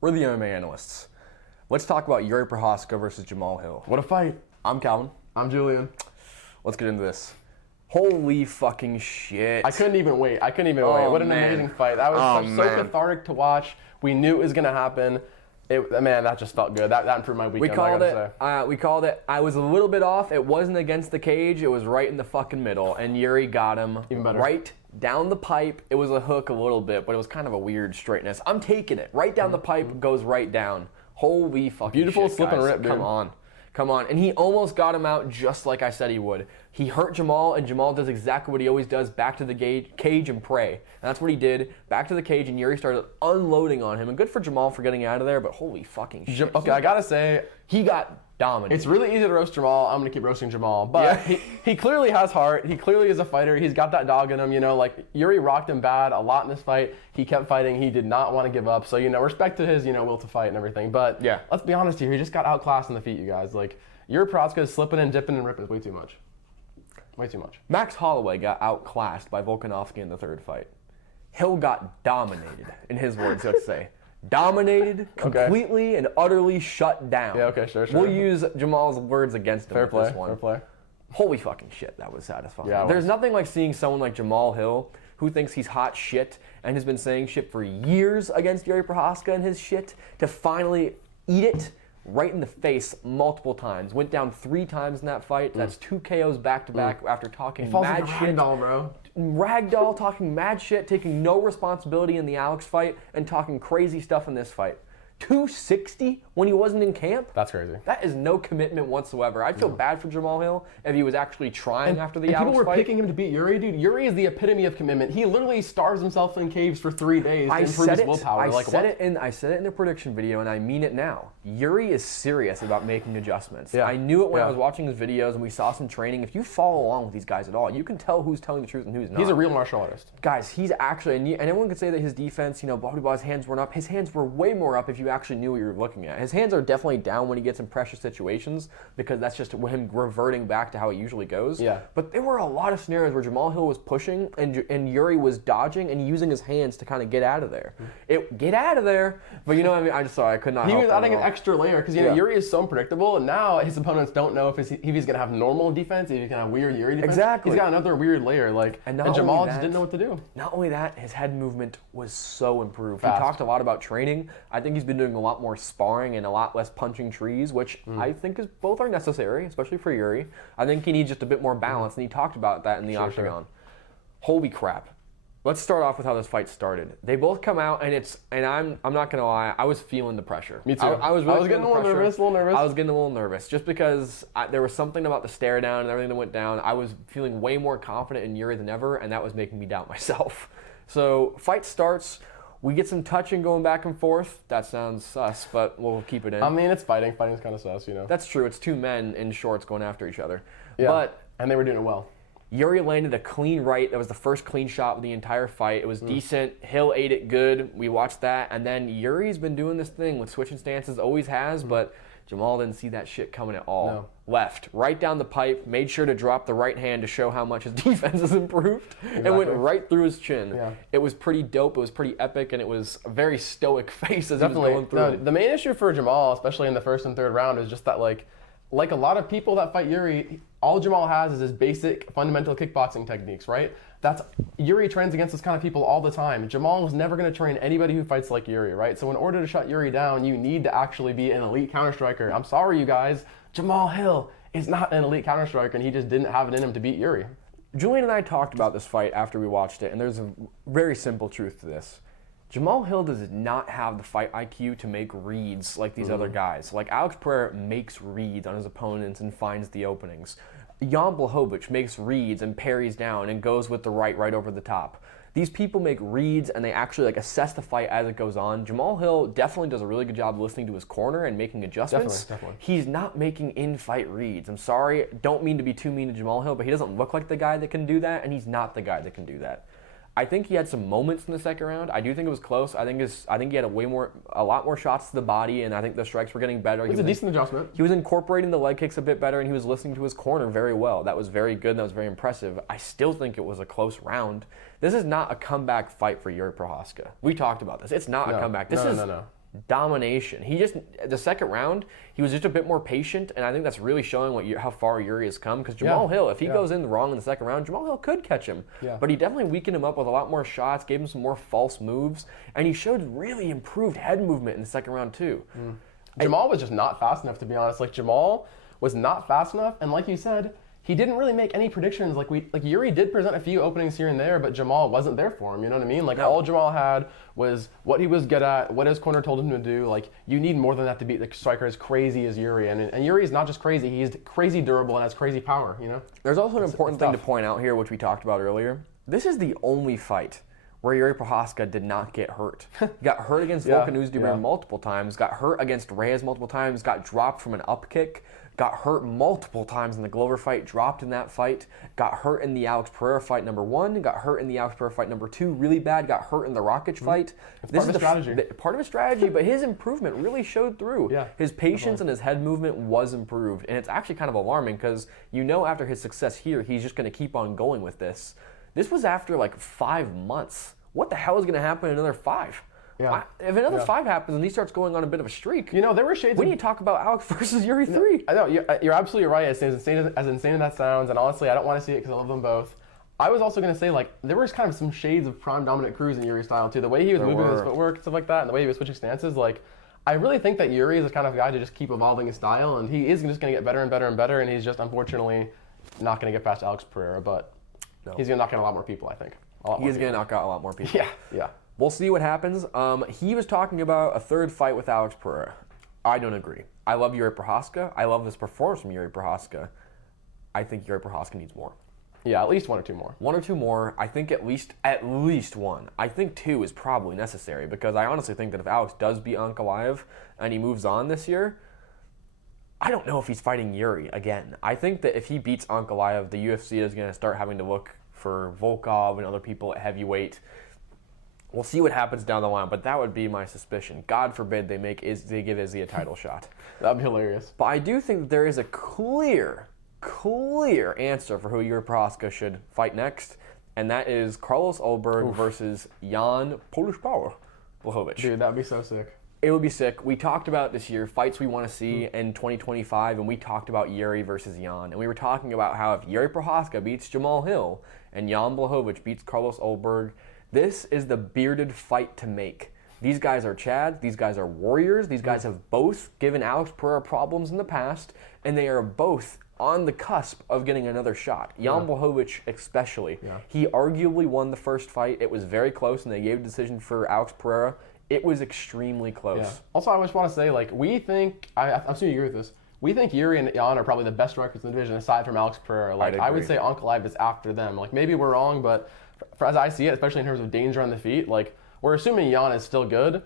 We're the MMA analysts. Let's talk about Jiri Prochazka versus Jamahal Hill. What a fight. I'm Calvin. I'm Julian. Let's get into this. Holy fucking shit. I couldn't even wait. What an amazing fight. That was so cathartic to watch. We knew it was going to happen. Man, that just felt good. That improved my weekend. We called it. I was a little bit off. It wasn't against the cage. It was right in the fucking middle. And Jiri got him even better. Right down the pipe. It was a hook a little bit, but it was kind of a weird straightness. I'm taking it. Right down the pipe, goes right down. Holy fucking beautiful shit, slip guys. and rip, dude. Come on. And he almost got him out just like I said he would. He hurt Jamahal, and Jamahal does exactly what he always does, back to the cage and pray. And that's what he did, back to the cage, and Jiri started unloading on him. And good for Jamahal for getting out of there, but holy fucking shit. Okay, I gotta say, he got dominated. It's really easy to roast Jamahal. I'm gonna keep roasting Jamahal. But he clearly has heart. He clearly is a fighter. He's got that dog in him, like Jiri rocked him bad a lot in this fight. He kept fighting. He did not want to give up. So, respect to his, will to fight and everything. But yeah, let's be honest here. He just got outclassed in the feet, you guys. Like, Jiri Prochazka is slipping and dipping and ripping way too much. Way too much. Max Holloway got outclassed by Volkanovski in the third fight. Hill got dominated, in his words, let's say. Dominated, completely and utterly shut down. Yeah, okay, sure. We'll use Jamal's words against him Fair play, this one. fair play. Holy fucking shit, that was satisfying. Yeah, There's nothing like seeing someone like Jamahal Hill who thinks he's hot shit and has been saying shit for years against Jiri Prochazka and his shit to finally eat it right in the face multiple times. Went down 3 times in that fight. That's 2 KOs back-to-back after talking mad shit. Ragdoll, bro. Ragdoll, talking mad shit, taking no responsibility in the Alex fight, and talking crazy stuff in this fight. 260 when he wasn't in camp? That's crazy. That is no commitment whatsoever. I'd feel bad for Jamahal Hill if he was actually trying after the Alex fight. People were picking him to beat Jiri, dude. Jiri is the epitome of commitment. He literally starves himself in caves for 3 days to improve his willpower. I said it in the prediction video, and I mean it now. Jiri is serious about making adjustments. Yeah. I knew it when I was watching his videos and we saw some training. If you follow along with these guys at all, you can tell who's telling the truth and who's not. He's a real martial artist. Guys, he's actually, and everyone could say that his defense, blah, blah, blah, his hands weren't up. His hands were way more up if you actually knew what you were looking at. His hands are definitely down when he gets in pressure situations because that's just him reverting back to how it usually goes. Yeah. But there were a lot of scenarios where Jamahal Hill was pushing and Jiri was dodging and using his hands to kind of get out of there. Get out of there. But I could not help He was adding an extra layer because Jiri is so unpredictable, and now his opponents don't know if he's going to have normal defense, if he's going to have weird Jiri defense. Exactly. He's got another weird layer, and Jamahal just didn't know what to do. Not only that, his head movement was so improved. Fast. He talked a lot about training. I think he's been doing a lot more sparring and a lot less punching trees, which I think both are necessary, especially for Jiri. I think he needs just a bit more balance, and he talked about that in the octagon. Sure. Holy crap. Let's start off with how this fight started. They both come out, and I'm not gonna lie, I was feeling the pressure. Me too. I was getting a little nervous. I was getting a little nervous just because there was something about the stare down and everything that went down. I was feeling way more confident in Jiri than ever, and that was making me doubt myself. So fight starts. We get some touching going back and forth. That sounds sus, but we'll keep it in. I mean, it's fighting. Fighting's kind of sus, That's true. It's 2 men in shorts going after each other. Yeah, and they were doing it well. Jiri landed a clean right. That was the first clean shot of the entire fight. It was decent. Hill ate it good. We watched that. And then Yuri's been doing this thing with switching stances, always has, but Jamahal didn't see that shit coming at all. No. Left, right down the pipe, made sure to drop the right hand to show how much his defense has improved, and went right through his chin. Yeah. It was pretty dope. It was pretty epic, and it was a very stoic face as he was going through. No, the main issue for Jamahal, especially in the first and third round, is just that like a lot of people that fight Jiri, all Jamahal has is his basic fundamental kickboxing techniques, right? Jiri trains against those kind of people all the time. Jamahal was never going to train anybody who fights like Jiri, right? So in order to shut Jiri down, you need to actually be an elite counter-striker. I'm sorry, you guys. Jamahal Hill is not an elite counter-striker, and he just didn't have it in him to beat Jiri. Julian and I talked about this fight after we watched it, and there's a very simple truth to this. Jamahal Hill does not have the fight IQ to make reads like these other guys. Like Alex Pereira makes reads on his opponents and finds the openings. Jan Blachowicz makes reads and parries down and goes with the right over the top. These people make reads and they actually assess the fight as it goes on. Jamahal Hill definitely does a really good job listening to his corner and making adjustments. Definitely. He's not making in-fight reads. I'm sorry, don't mean to be too mean to Jamahal Hill, but he doesn't look like the guy that can do that, and he's not the guy that can do that. I think he had some moments in the second round. I do think it was close. I think he had a lot more shots to the body, and I think the strikes were getting better. It was a decent adjustment. He was incorporating the leg kicks a bit better, and he was listening to his corner very well. That was very good, and that was very impressive. I still think it was a close round. This is not a comeback fight for Jiri Prochazka. We talked about this. It's not a comeback. This is domination. The second round, he was just a bit more patient, and I think that's really showing how far Jiri has come. Because Jamahal Hill, if he goes in wrong in the second round, Jamahal Hill could catch him. Yeah. But he definitely weakened him up with a lot more shots, gave him some more false moves, and he showed really improved head movement in the second round too. Jamahal was just not fast enough, to be honest. Like, Jamahal was not fast enough, and like you said, he didn't really make any predictions. Like Jiri did present a few openings here and there, but Jamahal wasn't there for him. You know what I mean? Like, all Jamahal had was what he was good at, what his corner told him to do. Like, you need more than that to beat the striker as crazy as Jiri. And Jiri is not just crazy; he's crazy durable and has crazy power. You know. There's also an important thing to point out here, which we talked about earlier. This is the only fight where Jiri Prochazka did not get hurt. He got hurt against Volkan Oezdemir multiple times, got hurt against Reyes multiple times, got dropped from an up kick, got hurt multiple times in the Glover fight, dropped in that fight, got hurt in the Alex Pereira fight number 1, got hurt in the Alex Pereira fight number 2 really bad, got hurt in the Rakic fight. This is part of his strategy, but his improvement really showed through. Yeah, his patience and his head movement was improved, and it's actually kind of alarming because after his success here, he's just going to keep on going with this. This was after like 5 months. What the hell is going to happen in another 5? Yeah. If another 5 happens and he starts going on a bit of a streak, there were shades. We need to talk about Alex versus Jiri 3. I know you're absolutely right. As insane as that sounds, and honestly, I don't want to see it because I love them both. I was also going to say, like, there was kind of some shades of prime Dominic Cruz in Jiri's style too. The way he was moving his footwork and stuff like that, and the way he was switching stances, like, I really think that Jiri is the kind of guy to just keep evolving his style, and he is just going to get better and better and better, and he's just unfortunately not going to get past Alex Pereira, but he's going to knock out a lot more people, I think. He's going to knock out a lot more people. Yeah. We'll see what happens. He was talking about a third fight with Alex Pereira. I don't agree. I love Jiri Prochazka. I love this performance from Jiri Prochazka. I think Jiri Prochazka needs more. Yeah, at least 1 or 2 more. 1 or 2 more. I think at least 1. I think 2 is probably necessary because I honestly think that if Alex does beat Ankalaev and he moves on this year, I don't know if he's fighting Jiri again. I think that if he beats Ankalaev, the UFC is going to start having to look for Volkov and other people at heavyweight. We'll see what happens down the line, but that would be my suspicion. God forbid they give Izzy a title shot. That'd be hilarious. But I do think that there is a clear answer for who Jiri Prochazka should fight next, and that is Carlos Ulberg versus Jan Blachowicz. Dude, that'd be so sick. It would be sick. We talked about this year fights we want to see in 2025, and we talked about Jiri versus Jan, and we were talking about how if Jiri Prochazka beats Jamahal Hill and Jan Blachowicz beats Carlos Ulberg, this is the bearded fight to make. These guys are Chads. These guys are warriors. These guys have both given Alex Pereira problems in the past, and they are both on the cusp of getting another shot. Jan Blachowicz especially. Yeah. He arguably won the first fight. It was very close, and they gave a decision for Alex Pereira. It was extremely close. Yeah. Also, I just want to say, like, we think, I'm assuming you agree with this, we think Jiri and Jan are probably the best strikers in the division aside from Alex Pereira. Like, I would say Ankalaev is after them. Like, maybe we're wrong, but as I see it, especially in terms of danger on the feet, like, we're assuming Jan is still good.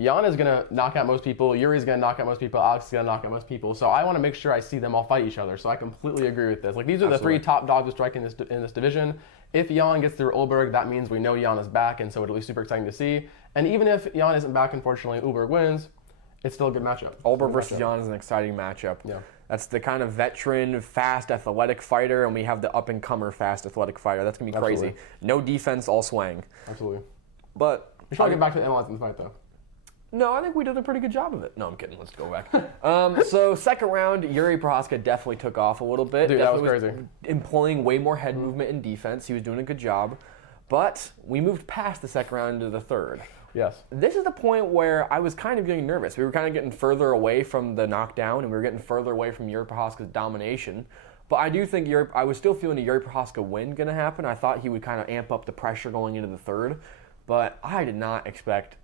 Jan is going to knock out most people. Jiri's going to knock out most people. Alex is going to knock out most people. So I want to make sure I see them all fight each other. So I completely agree with this. Like, these are the 3 top dogs to strike in this division. If Jan gets through Ulberg, that means we know Jan is back, and so it'll be super exciting to see. And even if Jan isn't back, unfortunately, Ulberg wins, it's still a good matchup. Ulberg versus Jan is an exciting matchup. Yeah. That's the kind of veteran, fast, athletic fighter, and we have the up-and-comer fast, athletic fighter. That's going to be crazy. No defense, all swang. Absolutely. But we should get back to analyzing the fight, though. No, I think we did a pretty good job of it. No, I'm kidding. Let's go back. So second round, Jiri Prochazka definitely took off a little bit. Dude, that was crazy. Employing way more head movement and defense. He was doing a good job. But we moved past the second round into the third. Yes. This is the point where I was kind of getting nervous. We were kind of getting further away from the knockdown, and we were getting further away from Jiri Prochazka's domination. But I do think I was still feeling a Jiri Prochazka win going to happen. I thought he would kind of amp up the pressure going into the third. But I did not expect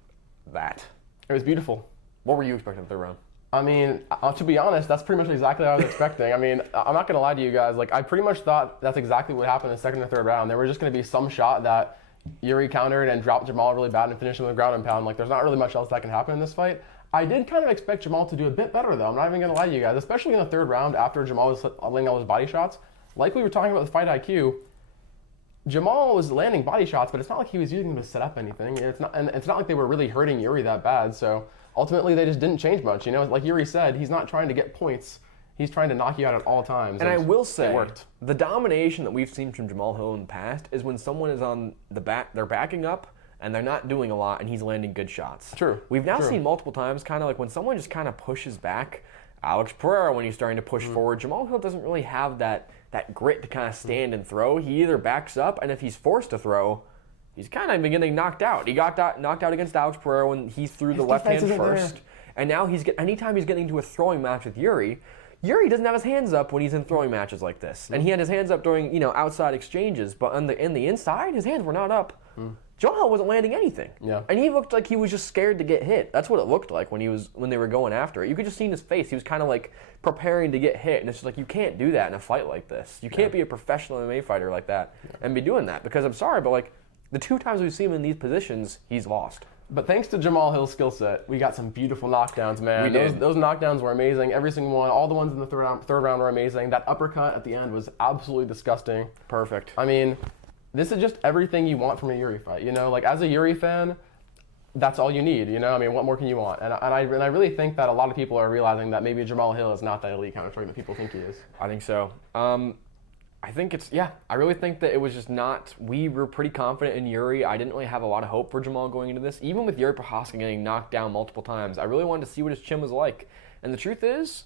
that. It was beautiful. What were you expecting in the third round? I mean, to be honest, that's pretty much exactly what I was expecting. I mean, I'm not going to lie to you guys. Like, I pretty much thought that's exactly what happened in the second and third round. There was just going to be some shot that Jiri countered and dropped Jamahal really bad and finished him with a ground and pound. Like, there's not really much else that can happen in this fight. I did kind of expect Jamahal to do a bit better, though. I'm not even going to lie to you guys, especially in the third round after Jamahal was laying all his body shots. Like we were talking about with fight IQ, Jamal was landing body shots, but it's not like he was using them to set up anything. And it's not like they were really hurting Jiri that bad. So ultimately, they just didn't change much. You know, like Jiri said, he's not trying to get points. He's trying to knock you out at all times. And I will it say, worked. the domination that we've seen from Jamahal Hill in the past is when someone is on the back, they're backing up, and they're not doing a lot, and he's landing good shots. True. We've now True. seen multiple times, kind of like when someone just kind of pushes back. Alex Pereira, when he's starting to push forward, Jamahal Hill doesn't really have that grit to kind of stand and throw. He either backs up, and if he's forced to throw, he's kind of getting knocked out. He got knocked out against Alex Pereira when he threw the left hand first, and now anytime he's getting into a throwing match with Jiri doesn't have his hands up when he's in throwing matches like this. And he had his hands up during, outside exchanges, but in the inside, his hands were not up. Jamahal wasn't landing anything. Yeah. And he looked like he was just scared to get hit. That's what it looked like when they were going after it. You could just see in his face, he was kind of like preparing to get hit. And it's just like, you can't do that in a fight like this. You can't be a professional MMA fighter like that and be doing that. Because I'm sorry, but like the 2 times we've seen him in these positions, he's lost. But thanks to Jamahal Hill's skill set, we got some beautiful knockdowns, man. We did. Those knockdowns were amazing. Every single one. All the ones in the third round were amazing. That uppercut at the end was absolutely disgusting. Perfect. I mean, this is just everything you want from a Jiri fight. Like as a Jiri fan, that's all you need. I mean, what more can you want? And I really think that a lot of people are realizing that maybe Jamahal Hill is not that elite counter-striker that people think he is. I think so. I think I really think that it was just not, we were pretty confident in Jiri. I didn't really have a lot of hope for Jamahal going into this. Even with Jiri Prochazka getting knocked down multiple times, I really wanted to see what his chin was like. And the truth is,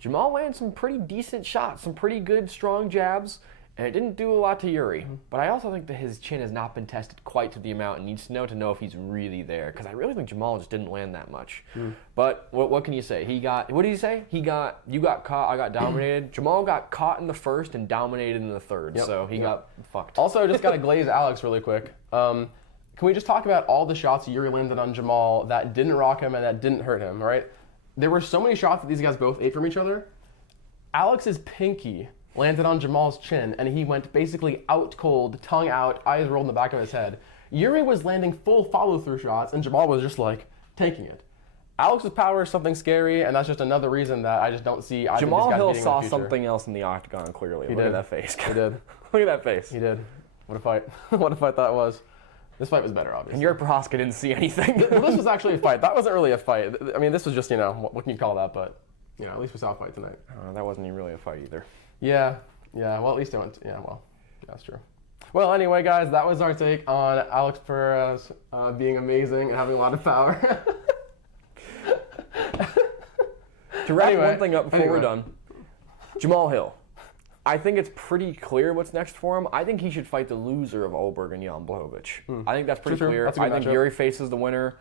Jamahal landed some pretty decent shots, some pretty good, strong jabs, and it didn't do a lot to Jiri. But I also think that his chin has not been tested quite to the amount and needs to know if he's really there. Because I really think Jamahal just didn't land that much. But what can you say? What did he say? You got caught, I got dominated. Jamahal got caught in the first and dominated in the third. So he got fucked. Also, just got to glaze Alex really quick. Can we just talk about all the shots Jiri landed on Jamahal that didn't rock him and that didn't hurt him, right? There were so many shots that these guys both ate from each other. Alex's pinky landed on Jamal's chin, and he went basically out cold, tongue out, eyes rolled in the back of his head. Jiri was landing full follow-through shots, and Jamahal was just like taking it. Alex's power is something scary, and that's just another reason that I just don't see either of these guys Jamahal Hill beating in the saw future. something else in the octagon, clearly. Look did. at that face. He did. Look at that face. He did. What a fight. What a fight that was. This fight was better, obviously. And Jiri Prochazka didn't see anything. Well, this was actually a fight. That wasn't really a fight. I mean, this was just, what can you call that? But, at least we saw a fight tonight. That wasn't even really a fight either. Yeah. Well, at least it went. That's true. Well, anyway, guys, that was our take on Alex Pereira's being amazing and having a lot of power. To wrap one thing up before we're done, Jamahal Hill. I think it's pretty clear what's next for him. I think he should fight the loser of Olberg and Jan Blachowicz. I think that's pretty clear. That's a good I think matchup. Jiri faces the winner.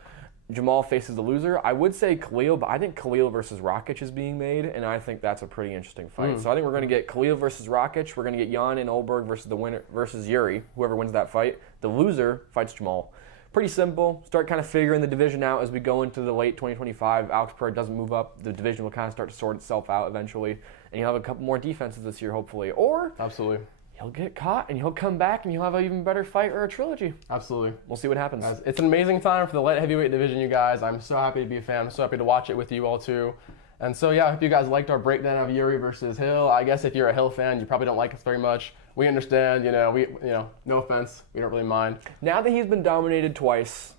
Jamahal faces the loser. I would say Khalil, but I think Khalil versus Rakic is being made, and I think that's a pretty interesting fight. So I think we're going to get Khalil versus Rakic. We're going to get Jan and Olberg versus the winner versus Jiri. Whoever wins that fight, the loser fights Jamahal. Pretty simple. Start kind of figuring the division out as we go into the late 2025. Alex Pereira doesn't move up. The division will kind of start to sort itself out eventually, and you'll have a couple more defenses this year, hopefully. Or Absolutely. he'll get caught, and he'll come back, and you'll have an even better fight or a trilogy. Absolutely. We'll see what happens. It's an amazing time for the light heavyweight division, you guys. I'm so happy to be a fan. I'm so happy to watch it with you all, too. And so, I hope you guys liked our breakdown of Jiri versus Hill. I guess if you're a Hill fan, you probably don't like us very much. We understand, no offense. We don't really mind. Now that he's been dominated twice,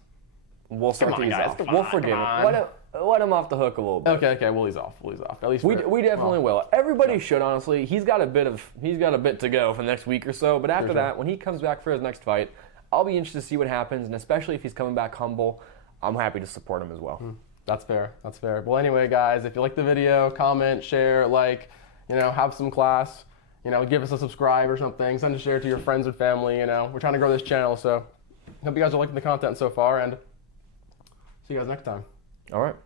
we'll start Come on, to ease guys. off. Come We'll on, forgive come him. on. Let him off the hook a little bit. Okay, we'll ease off. At least We definitely will. Everybody should, honestly. He's got a bit to go for the next week or so. But after that, when he comes back for his next fight, I'll be interested to see what happens. And especially if he's coming back humble, I'm happy to support him as well. That's fair. Well, anyway, guys, if you like the video, comment, share, have some class. Give us a subscribe or something. Send a share to your friends and family. We're trying to grow this channel, so hope you guys are liking the content so far, and see you guys next time. All right.